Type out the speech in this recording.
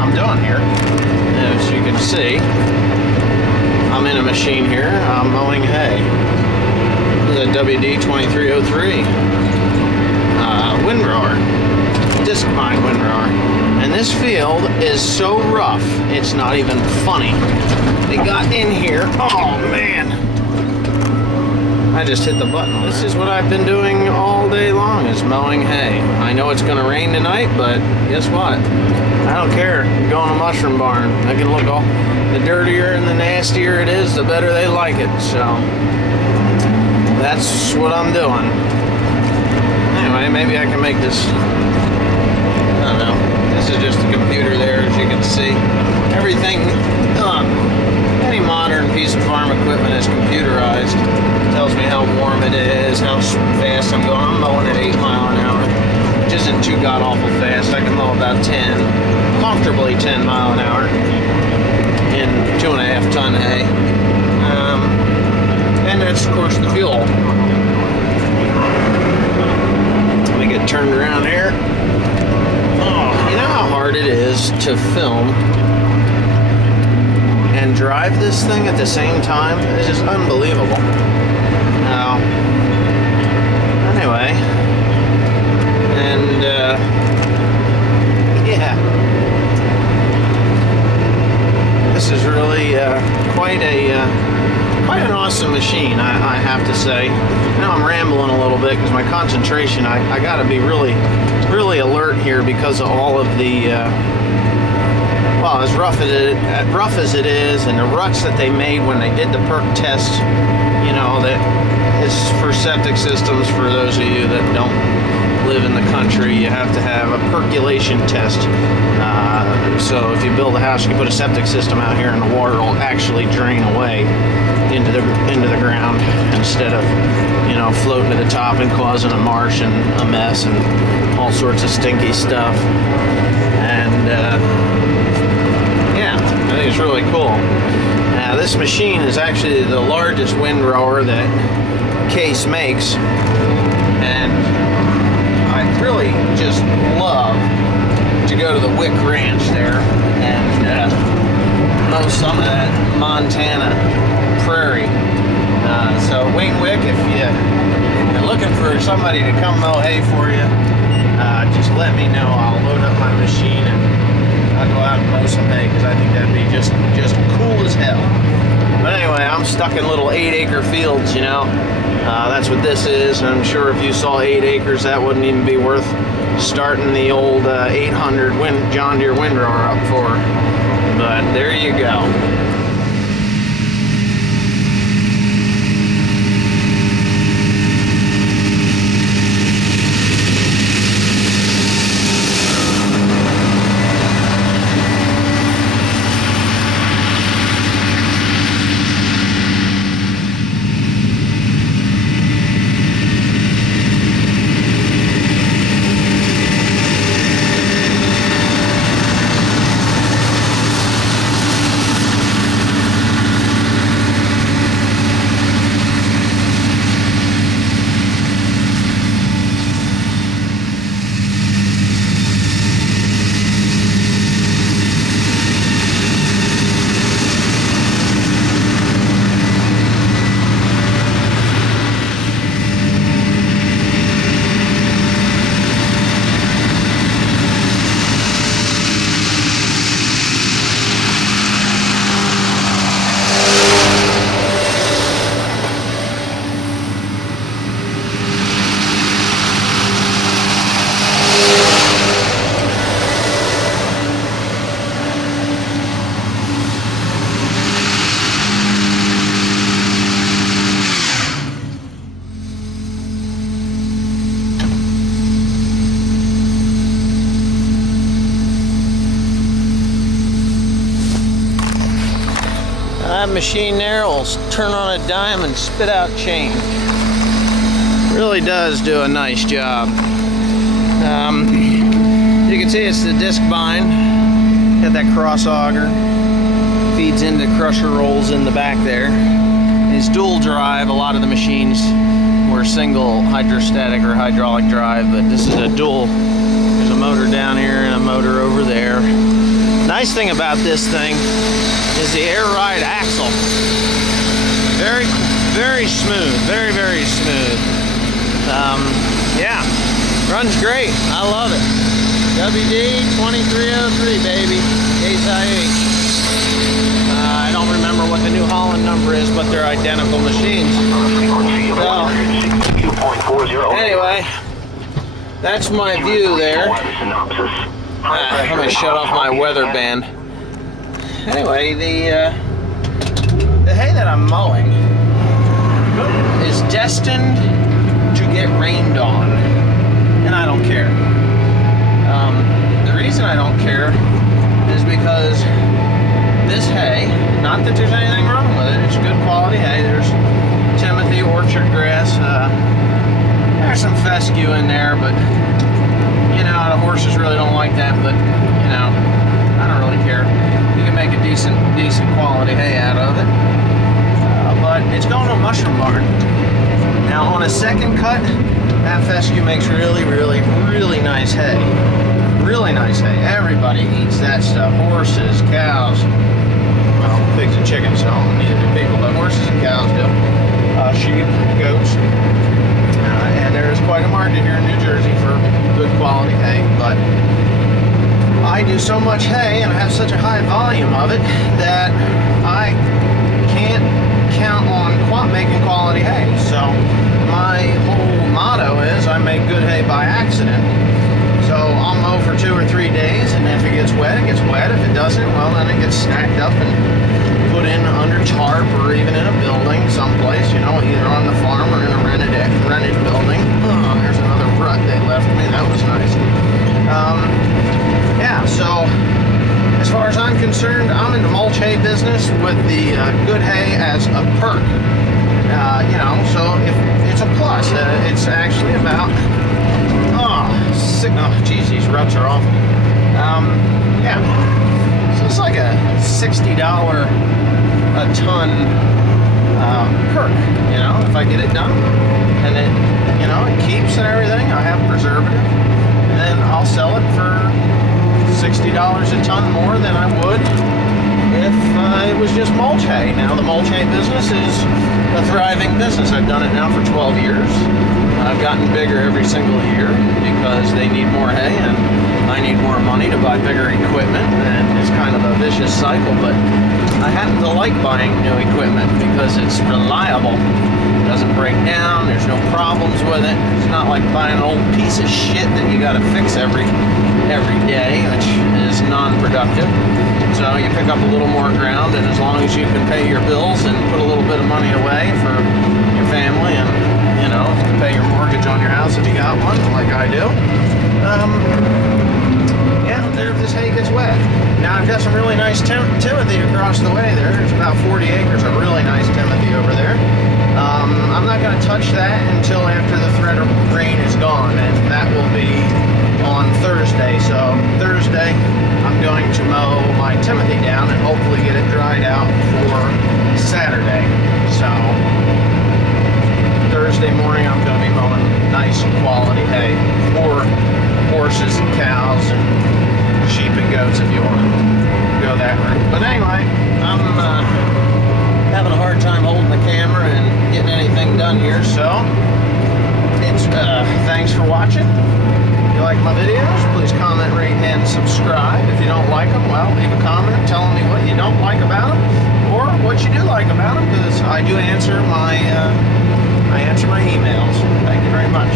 I'm doing here. As you can see, I'm in a machine here. I'm mowing hay. This is a WD2303 windrower, disc bind windrower. And this field is so rough, it's not even funny. They got in here. Oh man! I just hit the button. This is what I've been doing all day long, is mowing hay. I know it's gonna rain tonight, but guess what? I don't care. I'm going to mushroom barn. I can look all, the dirtier and the nastier it is, the better they like it. So that's what I'm doing. Anyway, maybe I can make this, I don't know. This is just a computer there, as you can see. Everything, any modern piece of farm equipment is computerized. It tells me how warm it is, how fast I'm going. I'm mowing at 8 miles an hour, which isn't too god-awful fast. I can mow about 10, comfortably 10 miles an hour in 2.5 ton hay. And that's, of course, the fuel. Let me get turned around here. Oh, you know how hard it is to film and drive this thing at the same time? It's just unbelievable. Now, anyway, and yeah, this is really quite an awesome machine, I have to say. Now I'm rambling a little bit because my concentration, I got to be really alert here because of all of the well, as rough as it is, and the ruts that they made when they did the perk test, you know, that is for septic systems. For those of you that don't live in the country, you have to have a percolation test. So if you build a house, you can put a septic system out here, and the water will actually drain away into the ground instead of, you know, floating to the top and causing a marsh and a mess and all sorts of stinky stuff. And yeah, I think it's really cool. Now this machine is actually the largest windrower that Case makes, and I really just love to go to the Wick Ranch there and mow some of that Montana prairie. So Wing Wick, if you're looking for somebody to come mow hay for you, just let me know. I'll load up my machine and I'll go out and mow some hay, because I think that'd be just cool as hell. But anyway, I'm stuck in little 8-acre fields, you know. That's what this is, and I'm sure if you saw 8 acres, that wouldn't even be worth starting the old 800 John Deere windrower up for. But there you go. That machine there will turn on a dime and spit out change. Really does do a nice job. You can see it's the disc bind. Got that cross auger. Feeds into crusher rolls in the back there. It's dual drive. A lot of the machines were single hydrostatic or hydraulic drive, but this is a dual. There's a motor down here and a motor over there. Nice thing about this thing is the air ride axle. Very, very smooth. Very, very smooth. Yeah, runs great. I love it. WD2303, baby. Case IH. I don't remember what the New Holland number is, but they're identical machines. So, anyway, that's my view there. Let me shut off my weather band. Anyway, the hay that I'm mowing is destined to get rained on, and I don't care. The reason I don't care is because this hay, not that there's anything wrong with it, it's good quality hay. There's Timothy orchard grass. There's some fescue in there, but you know, the horses really don't like that, but you know, I don't really care. You can make a decent quality hay out of it. But it's going to a mushroom barn. Now on a second cut, that fescue makes really, really, really nice hay. Really nice hay. Everybody eats that stuff. Horses, cows, well, pigs and chickens don't, neither do people, but horses and cows do. Sheep, goats. And there is quite a market here in New Jersey for good quality hay, but I do so much hay and I have such a high volume of it that I can't count on making quality hay. So my whole motto is I make good hay by accident. So I'll mow for 2 or 3 days, and if it gets wet, it gets wet. If it doesn't, well, then it gets snacked up and put in under tarp or even in a building someplace, you know, either on the farm or in a rented building. Oh, there's another rut they left me. That was nice. Yeah, so as far as I'm concerned, I'm in the mulch hay business with the good hay as a perk. You know, so if it's a plus, it's actually about, oh, geez, these ruts are awful. Yeah, so it's like a $60 a ton perk, you know, if I get it done. And it, you know, it keeps and everything. I have preservative. And then I'll sell it for $60 a ton more than I would if it was just mulch hay. Now the mulch hay business is a thriving business. I've done it now for 12 years. I've gotten bigger every single year because they need more hay and I need more money to buy bigger equipment, and it's kind of a vicious cycle, but I happen to like buying new equipment because it's reliable. It doesn't break down, there's no problems with it. It's not like buying an old piece of shit that you gotta fix every day, which is non-productive. So you pick up a little more ground, and as long as you can pay your bills and put a little bit of money away for your family and, you know, pay your mortgage on your house if you got one, like I do. Yeah, there, this hay gets wet. Now I've got some really nice Timothy across the way there. There's about 40 acres of really nice Timothy over there. I'm not going to touch that until after the threat of rain is gone, and that will be on Thursday. So Thursday, I'm going to mow my Timothy down and hopefully get it dried out for Saturday. So Thursday morning, I'm going to be mowing nice quality hay for horses and cows and sheep and goats if you want to go that route. But anyway, I'm having a hard time holding the camera and getting anything done here, so it's thanks for watching. If you like my videos, please comment, rate, and subscribe. If you don't like them, well, leave a comment telling me what you don't like about them or what you do like about them, because I do answer my emails. Thank you very much.